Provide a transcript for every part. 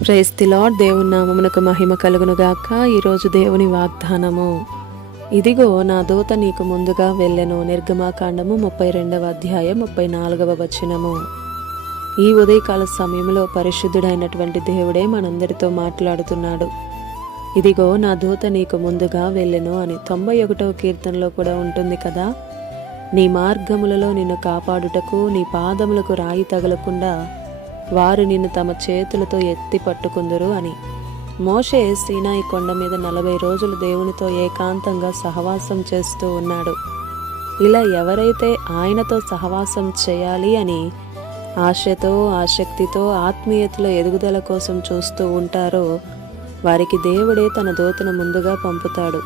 Praise the lord. దేవుని నామమునకు మహిమ కలుగునుగాక. ఈరోజు దేవుని వాగ్దానము, ఇదిగో నా దూత నీకు ముందుగా వెళ్ళెను. నిర్గమాకాండము 32వ అధ్యాయం 34వ వచనము. ఈ ఉదయకాల సమయంలో పరిశుద్ధుడైనటువంటి దేవుడే మనందరితో మాట్లాడుతున్నాడు. ఇదిగో నా దూత నీకు ముందుగా వెళ్ళెను అని 91వ కీర్తనలో కూడా ఉంటుంది కదా. నీ మార్గములలో నిన్ను కాపాడుటకు, నీ పాదములకు రాయి తగలకుండా వారు నిన్ను తమ చేతులతో ఎత్తి పట్టుకుందురు అని. మోషే సీనాయి కొండ మీద 40 రోజులు దేవునితో ఏకాంతంగా సహవాసం చేస్తూ ఉన్నాడు. ఇలా ఎవరైతే ఆయనతో సహవాసం చేయాలి అని ఆశతో, ఆసక్తితో, ఆత్మీయతలో ఎదుగుదల కోసం చూస్తూ ఉంటారో వారికి దేవుడే తన దూతను ముందుగా పంపుతాడు.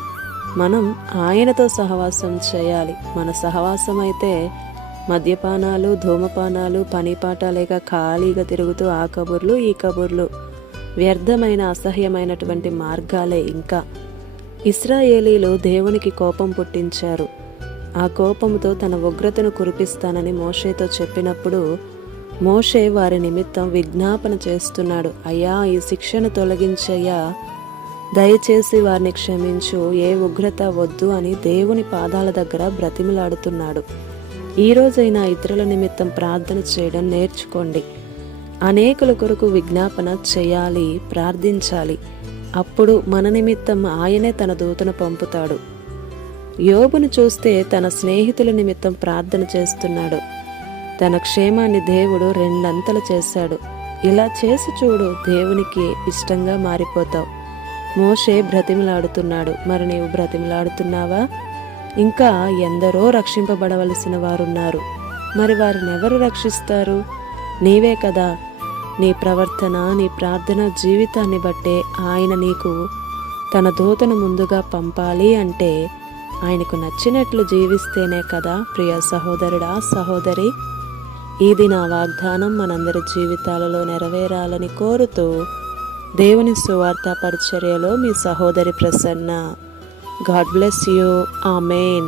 మనం ఆయనతో సహవాసం చేయాలి. మన సహవాసం అయితే మద్యపానాలు, ధూమపానాలు, పనిపాట లేక ఖాళీగా తిరుగుతూ ఆ కబుర్లు, ఈ కబుర్లు, వ్యర్థమైన అసహ్యమైనటువంటి మార్గాలే. ఇంకా ఇశ్రాయేలీలు దేవునికి కోపం పుట్టించారు. ఆ కోపంతో తన ఉగ్రతను కురిపిస్తానని మోషేతో చెప్పినప్పుడు మోషే వారి నిమిత్తం విజ్ఞాపన చేస్తున్నాడు. అయ్యా, ఈ శిక్షను తొలగించయ్యా, దయచేసి వారిని క్షమించు, ఏ ఉగ్రత వద్దు అని దేవుని పాదాల దగ్గర బ్రతిమిలాడుతున్నాడు. ఈ రోజైనా ఇతరుల నిమిత్తం ప్రార్థన చేయడం నేర్చుకోండి. అనేకుల కొరకు విజ్ఞాపన చేయాలి, ప్రార్థించాలి. అప్పుడు మన నిమిత్తం ఆయనే తన దూతను పంపుతాడు. యోబును చూస్తే తన స్నేహితుల నిమిత్తం ప్రార్థన చేస్తున్నాడు. తన క్షేమాన్ని దేవుడు 2 అంతలు చేశాడు. ఇలా చేసి చూడు, దేవునికి ఇష్టంగా మారిపోతావు. మోషే బ్రతిమిలాడుతున్నాడు. మరి నీవు బ్రతిమిలాడుతున్నావా? ఇంకా ఎందరో రక్షింపబడవలసిన వారున్నారు. మరి వారిని ఎవరు రక్షిస్తారు? నీవే కదా. నీ ప్రవర్తన, నీ ప్రార్థన జీవితాన్ని బట్టే ఆయన నీకు తన దూతను ముందుగా పంపాలి. అంటే ఆయనకు నచ్చినట్లు జీవిస్తేనే కదా. ప్రియ సహోదరుడా, సహోదరి, ఇది నా వాగ్దానం మనందరి జీవితాలలో నెరవేరాలని కోరుతూ దేవుని సువార్త పరిచర్యలో మీ సహోదరి Prasanna. God bless you. Amen.